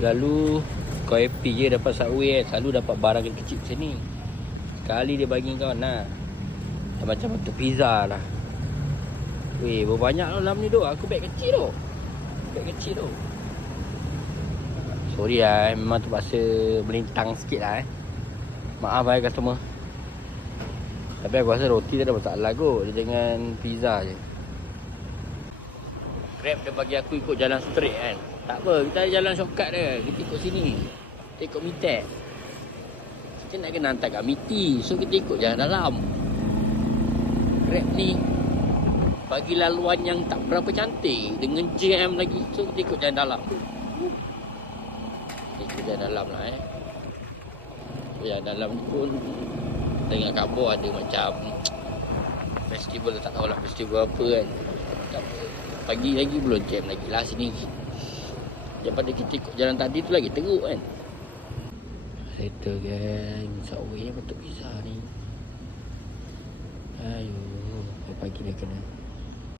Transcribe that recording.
Selalu kau happy je dapat Subway kan. Selalu dapat barang kecil macam ni. Sekali dia bagi kau nah. Macam bentuk pizza lah. Weh, berbanyak lah dalam ni tu. Aku beg kecil tu. Beg kecil tu. Sorry lah, memang terpaksa melintang sikit lah Maaf lah customer. Tapi aku rasa roti tak ada masalah kot. Dia jangan pizza je. Grab dia bagi aku ikut jalan straight kan. Tak apa, kita ada jalan shortcut dia. Kita ikut sini. Kita ikut Mitek. Kita nak kena hantar kat Miti. So kita ikut jalan dalam. Grab ni bagi laluan yang tak berapa cantik, dengan jam lagi. So kita ikut jalan dalam. Kita ikut jalan dalam lah Jalan dalam ni pun tengok kabar ada macam festival, tak tahulah festival apa kan. Tak apa. Pagi lagi belum jam lagi lah sini. Daripada kita ikut jalan tadi tu lagi teruk kan. Settle kan. Subway ni betul pizza ni. Ayo, pagi dah kena.